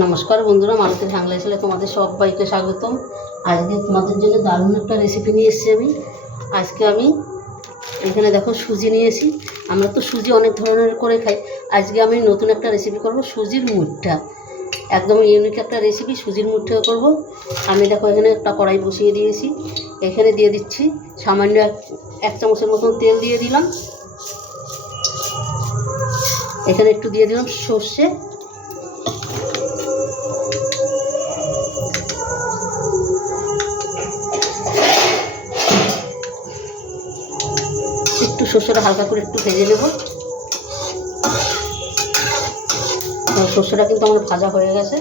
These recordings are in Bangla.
নমস্কার বন্ধুরা, মালতীর বাংলা চ্যানেলে তোমাদের সবাইকে স্বাগতম। আজকে তোমাদের জন্য দারুণ একটা রেসিপি নিয়ে এসেছি আজকে আমি এখানে দেখো সুজি নিয়েছি। আমরা তো সুজি অনেক ধরনের করে খাই। আজকে আমি নতুন একটা রেসিপি করব, সুজির মুঠা। একদম ইউনিক একটা রেসিপি, সুজির মুঠা করব। আমি দেখো এখানে একটা কড়াই বসিয়ে দিয়েছি। এখানে দিয়ে দিচ্ছি সামান্য এক চামচের মতন তেল দিয়ে দিলাম। এখানে একটু দিয়ে দিলাম সর্ষে, একটু সর্ষেটা হালকা করে একটু ভেজে নেব। সর্ষেটা কিন্তু আমার ভাজা হয়ে গেছে।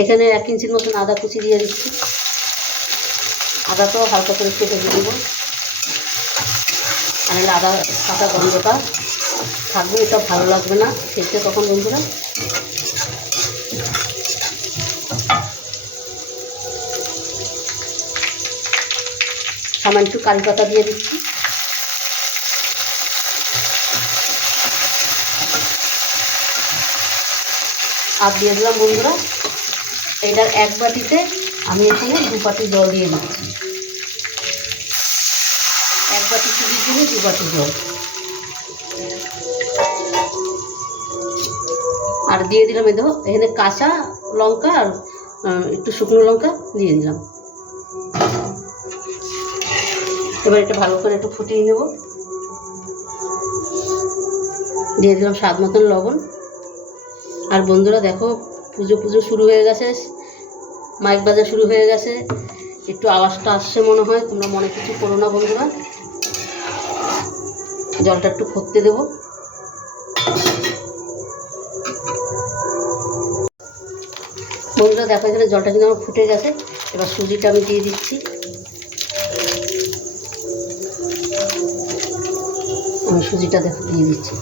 এখানে 1 ইঞ্চির মতন আদা কুচি দিয়ে দিচ্ছি। আদাটাও হালকা করে একটু ভেজে দেবো, আর আদা কাঁচা গন্ধটা থাকবে, এটা ভালো লাগবে না খেতে তখন বন্ধুরা। সামান্য একটু কারি পাতা দিয়ে দিচ্ছি। আর দিয়ে দিলাম বন্ধুরা, এটার 1 বাটিতে আমি এখানে 2 বাটি জল দিয়ে দিচ্ছি। 1 বাটি সুজির জন্য 2 বাটি জল। আর দিয়ে দিলাম দেখো এখানে কাঁচা লঙ্কা আর একটু শুকনো লঙ্কা দিয়ে দিলাম। এবার এটা ভালো করে একটু ফুটিয়ে নেব। দিয়ে দিলাম স্বাদ মতন লবণ। আর বন্ধুরা দেখো পুজো শুরু হয়ে গেছে, মাইক বাজা শুরু হয়ে গেছে, একটু আওয়াজটা আসছে মনে হয়। তোমরা মনে কিছু করো না বন্ধুরা। জলটা একটু ফুটতে দেব। বন্ধুরা দেখো এখানে জলটা কিন্তু আমার ফুটে গেছে। এবার সুজিটা আমি দিয়ে দিচ্ছি। আমি সুজিটা দেখো দিয়ে দিচ্ছি।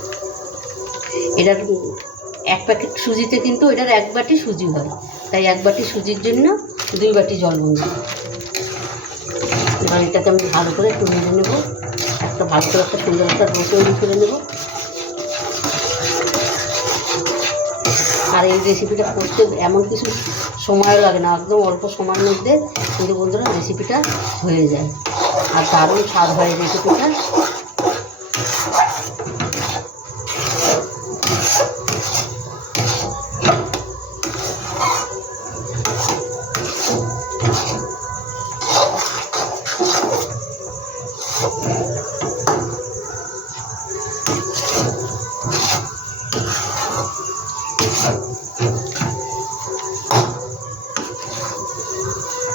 এটার 1 প্যাকেট সুজিতে কিন্তু এটার 1 বাটি সুজি হয়, তাই 1 বাটি সুজির জন্য 2 বাটি জল বন্ধু। এবার এটাকে আমি ভালো করে একটু ভেজে নেব। ভালো করে একটা সুন্দর একটা ডো তৈরি করে নেব। আর এই রেসিপিটা করতে এমন কিছু সময় লাগে না, একদম অল্প সময়ের মধ্যে কিন্তু বন্ধুরা রেসিপিটা হয়ে যায়, আর দারুণ স্বাদ হয় রেসিপিটা।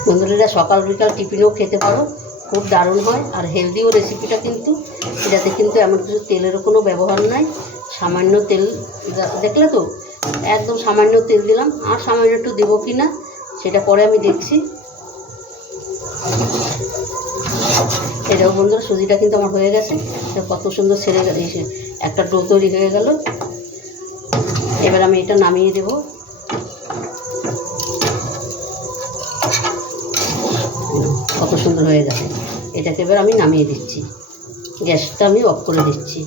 বন্ধুরা এটা সকাল বিকাল টিফিনেও খেতে পারো, খুব দারুণ হয় আর হেলদিও রেসিপিটা। কিন্তু এটাতে কিন্তু এমন কিছু তেলেরও কোনো ব্যবহার নাই। সামান্য তেল, দেখলে তো একদম সামান্য তেল দিলাম। আর সামান্য একটু দেবো কি না সেটা পরে আমি দেখছি। এটাও বন্ধুরা সুজিটা কিন্তু আমার হয়ে গেছে। কত সুন্দর ছেড়ে গেছে, একটা ডো তৈরি হয়ে গেল। এবার আমি এটা নামিয়ে দেবো। কত সুন্দর হয়ে গেছে। এটাকে এবার আমি নামিয়ে দিচ্ছি। গ্যাসটা আমি অফ করে দিচ্ছি।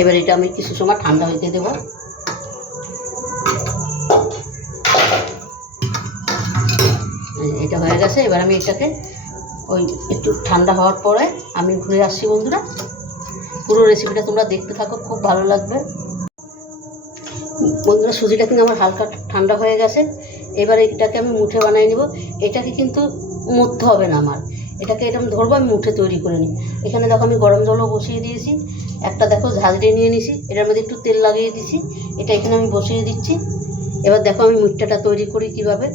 এবার এটা আমি কিছু সময় ঠান্ডা হইতে দেব। এটা হয়ে গেছে। এবার আমি এটাকে ওই একটু ঠান্ডা হওয়ার পরে আমি ঘুরে আসছি বন্ধুরা। পুরো রেসিপিটা তোমরা দেখতে থাকো, খুব ভালো লাগবে বন্ধুরা। সুজিটা কিন্তু আমার হালকা ঠান্ডা হয়ে গেছে। এবার এটাকে আমি মুঠে বানিয়ে নেব। এটাকে কিন্তু মুঠতে হবে না আমার, এটাকে এরকম ধরবো, আমি মুঠে তৈরি করে নিই। এখানে দেখো আমি গরম জলও বসিয়ে দিয়েছি। একটা দেখো ঝাঁঝরি নিয়ে নিয়েছি, এটার মধ্যে একটু তেল লাগিয়ে দিয়েছি। এটা এখানে আমি বসিয়ে দিচ্ছি। এবার দেখো আমি মুঠটা তৈরি করি কীভাবে।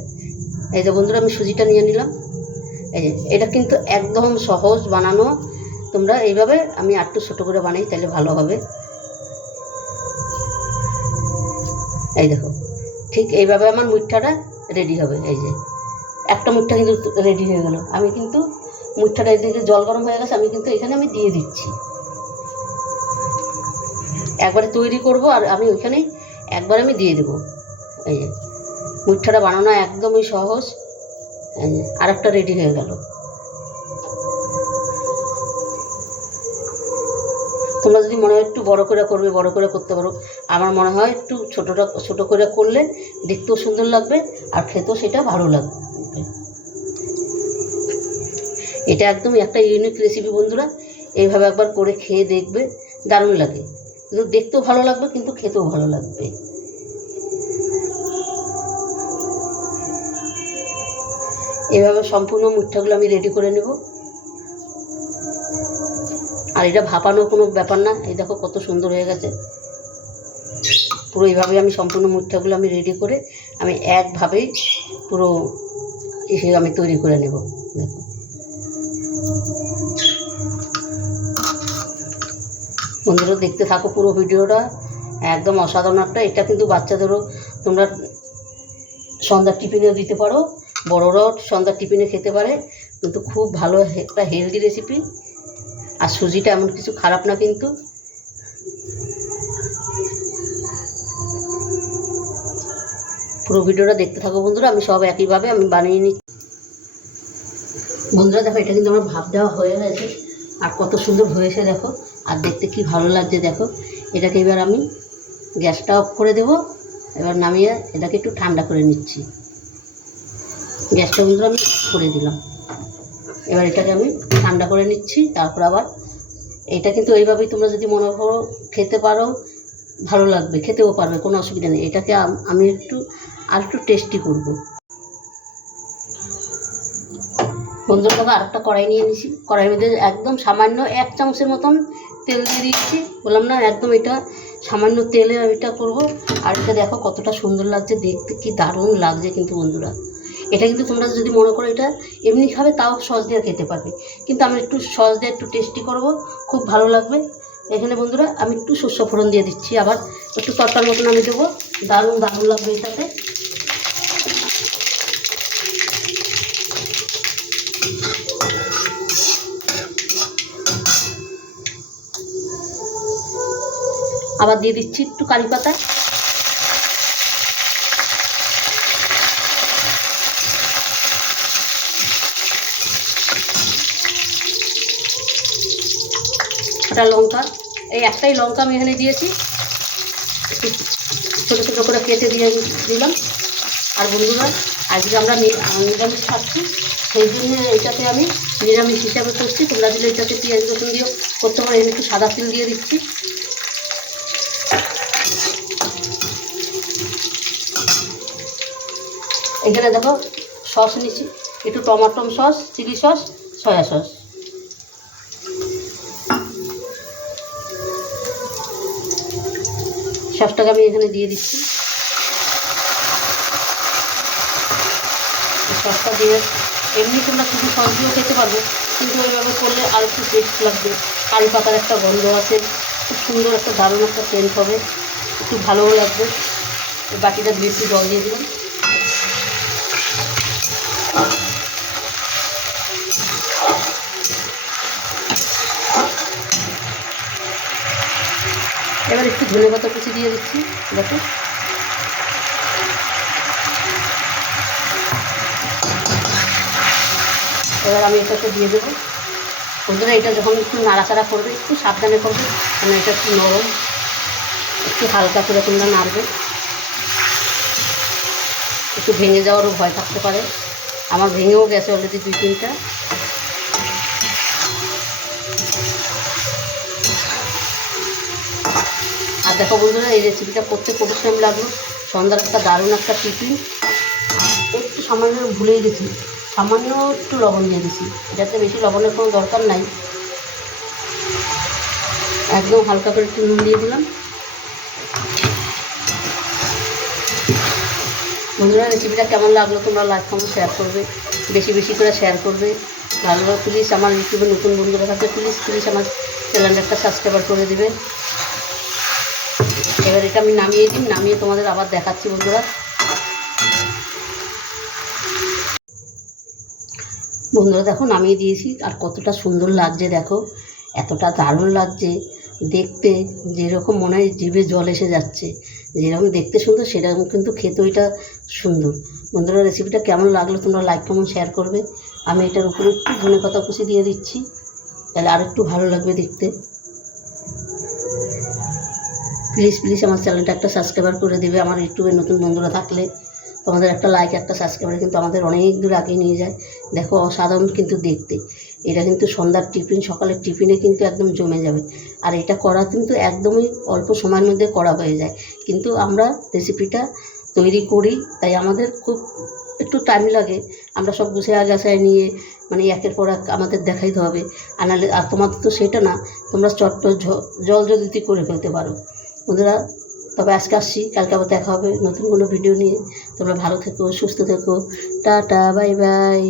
এই যে বন্ধুরা আমি সুজিটা নিয়ে নিলাম। এই যে এটা কিন্তু একদম সহজ বানানো। তোমরা এইভাবে, আমি একটু ছোটো করে বানাই তাহলে ভালো হবে। এই দেখো ঠিক এইভাবে আমার মুঠাটা রেডি হবে। এই যে একটা মুঠা কিন্তু রেডি হয়ে গেল। আমি কিন্তু মুঠাটা এদিকে জল গরম হয়ে গেছে, আমি কিন্তু এখানে আমি দিয়ে দিচ্ছি। একবারে তৈরি করব আর আমি ওইখানেই একবার আমি দিয়ে দেবো। এই যে মুঠাটা বানানো একদমই সহজ। আর একটা রেডি হয়ে গেল। তোমরা যদি মনে হয় একটু বড় করে করবে, বড় করে করতে পারো। আমার মনে হয় একটু ছোট করে করলে দেখতেও সুন্দর লাগবে আর খেতেও সেটা ভালো লাগবে। এটা একদমই একটা ইউনিক রেসিপি বন্ধুরা, এইভাবে একবার করে খেয়ে দেখবে, দারুণ লাগে। কিন্তু দেখতেও ভালো লাগবে, কিন্তু খেতেও ভালো লাগবে। এইভাবে সম্পূর্ণ মুঠাগুলো আমি রেডি করে নেব। আর এটা ভাপানোর কোনো ব্যাপার না। এই দেখো কত সুন্দর হয়ে গেছে। পুরো এইভাবে আমি সম্পূর্ণ মুঠাগুলো আমি রেডি করে আমি একভাবেই পুরো আমি তৈরি করে নেব। দেখো বন্ধুরা, দেখতে থাকো পুরো ভিডিওটা, একদম অসাধারণ একটা। এটা কিন্তু বাচ্চাদেরও তোমরা সন্ধ্যার টিফিনেও দিতে পারো, বড়রাও সন্ধ্যার টিফিনে খেতে পারে। কিন্তু খুব ভালো একটা হেলদি রেসিপি। আর সুজিটা এমন কিছু খারাপ না কিন্তু। পুরো ভিডিওটা দেখতে থাকো বন্ধুরা, আমি সব একইভাবে আমি বানিয়ে নিচ্ছি। বন্ধুরা দেখো, এটা কিন্তু আমার ভাপ দেওয়া হয়ে গেছে আর কত সুন্দর হয়েছে দেখো। আর দেখতে কি ভালো লাগছে দেখো। এটাকে এবার আমি গ্যাসটা অফ করে দেব। এবার নামিয়ে এটাকে একটু ঠান্ডা করে নিচ্ছি। গ্যাসটা বন্ধুরা আমি করে দিলাম। এবার এটাকে আমি ঠান্ডা করে নিচ্ছি। তারপর আবার এটা কিন্তু এইভাবেই তোমরা যদি মনে করো খেতে পারো, ভালো লাগবে, খেতেও পারবে, কোনো অসুবিধা নেই। এটাকে আমি আর একটু টেস্টি করব। বন্ধুরা দেখো, আরেকটা কড়াই নিয়ে নিয়েছি। কড়াইয়ের মধ্যে একদম সামান্য 1 চামচের মতন তেল দিয়ে দিচ্ছি। বললাম না, একদম এটা সামান্য তেলে এটা করব। আর এটা দেখো কতটা সুন্দর লাগছে দেখতে, কি দারুণ লাগছে কিন্তু বন্ধুরা। এটা কিন্তু তোমরা যদি মনে করো এটা এমনি খাবে, তাও সস দিয়ে খেতে পারবে। কিন্তু আমি একটু সস দিয়ে একটু টেস্টি করব, খুব ভালো লাগবে। এখানে বন্ধুরা আমি একটু সর্ষে ফোড়ন দিয়ে দিচ্ছি। আবার একটু তরকার মতন আমি দেবো, দারুণ দারুণ লাগবে এটাতে। আবার দিয়ে দিচ্ছি একটু কারি পাতা। একটা লঙ্কা, এই একটাই লঙ্কা আমি এখানে দিয়েছি, ছোটো ছোটো করে কেটে দিলাম। আর বন্ধুরা, আজকে আমরা নিরামিষ খাচ্ছি, সেই জন্য এইটাতে আমি নিরামিষ হিসাবে করছি। তোমরা দিলে এটাতে পেঁয়াজ রসুন দিয়েও করতে পারো। এখানে একটু সাদা তিল দিয়ে দিচ্ছি। এখানে দেখো সস নিচ্ছি, একটু tomato sauce, chilli sauce, soya sauce. সসটাকে আমি এখানে দিয়ে দিচ্ছি। সসটা দিয়ে এমনি তোমরা শুধু সস দিয়েও খেতে পারবে, কিন্তু ওইভাবে করলে আর একটু টেস্ট লাগবে। কারি পাতার একটা গন্ধ আছে, খুব সুন্দর একটা দারুণ একটা সেন্ট হবে, একটু ভালোও লাগবে। বাটিটা দিয়ে একটু জল দিয়ে দিলাম। এবার একটু ধনেপাতা কুচি দিয়ে দিচ্ছি। দেখো এবার আমি এটাকে দিয়ে দেবো। বন্ধুরা, এটা যখন একটু নাড়াচাড়া করবে, একটু সাবধানে করবে, কারণ এটা একটু নরম, একটু হালকা করে তোমরা নাড়বে। একটু ভেঙে যাওয়ারও ভয় থাকতে পারে। আমার ভেঙেও গেছে অলরেডি 2-3টা। আর দেখো বন্ধুরা, এই রেসিপিটা করতে কত টাইম লাগলো। সন্ধ্যার একটা দারুণ একটা টিফিন। একটু সামান্য ভুলেই গেছি, সামান্য একটু লবণ দিয়ে দিছি। এটাতে বেশি লবণের কোনো দরকার নাই, একদম হালকা করে একটু নুন দিয়ে দিলাম। বন্ধুরা, রেসিপিটা কেমন লাগলো তোমরা লাইক কমেন্ট শেয়ার করবে, বেশি বেশি করে শেয়ার করবে। ভালোভাবে প্লিজ আমার ইউটিউবে নতুন বন্ধুরা থাকলে প্লিজ আমার চ্যানেলটা একটা সাবস্ক্রাইব করে দেবে। এবার এটা আমি নামিয়ে দিই, নামিয়ে তোমাদের আবার দেখাচ্ছি বন্ধুরা। বন্ধুরা দেখো, নামিয়ে দিয়েছি আর কতটা সুন্দর লাগছে দেখো, এতটা দারুণ লাগছে দেখতে, যেরকম মনে হয় জিভে জল এসে যাচ্ছে। যেরকম দেখতে সুন্দর সেরকম কিন্তু খেতে ওইটা সুন্দর। বন্ধুরা, রেসিপিটা কেমন লাগলো তোমরা লাইক কমেন্ট শেয়ার করবে। আমি এটার উপরে একটু ধনেপাতা কুচি দিয়ে দিচ্ছি, তাহলে আর একটু ভালো লাগবে দেখতে। প্লিজ প্লিজ আমার চ্যানেলটা একটা সাবস্ক্রাইবার করে দেবে। আমার ইউটিউবে নতুন বন্ধুরা থাকলে তোমাদের একটা লাইক একটা সাবস্ক্রাইবার কিন্তু আমাদের অনেক দূর আগে নিয়ে যায়। দেখো অসাধারণ কিন্তু দেখতে। এটা কিন্তু সন্ধ্যার টিফিন সকালের টিফিনে কিন্তু একদম জমে যাবে। আর এটা করা কিন্তু একদমই অল্প সময়ের মধ্যে করা হয়ে যায়, কিন্তু আমরা রেসিপিটা তৈরি করি তাই আমাদের খুব একটু টাইম লাগে। আমরা সব গুছিয়ে গাছায় নিয়ে মানে একের পর এক আমাদের দেখাইতে হবে। আনালে আর তোমাদের তো সেটা না, তোমরা চটপট জল জলদি করে ফেলতে পারো। বন্ধুরা, তবে আজকে আসছি, কালকে আবার দেখা হবে নতুন কোনো ভিডিও নিয়ে। তোমরা ভালো থেকো, সুস্থ থেকো, টাটা, বাই বাই।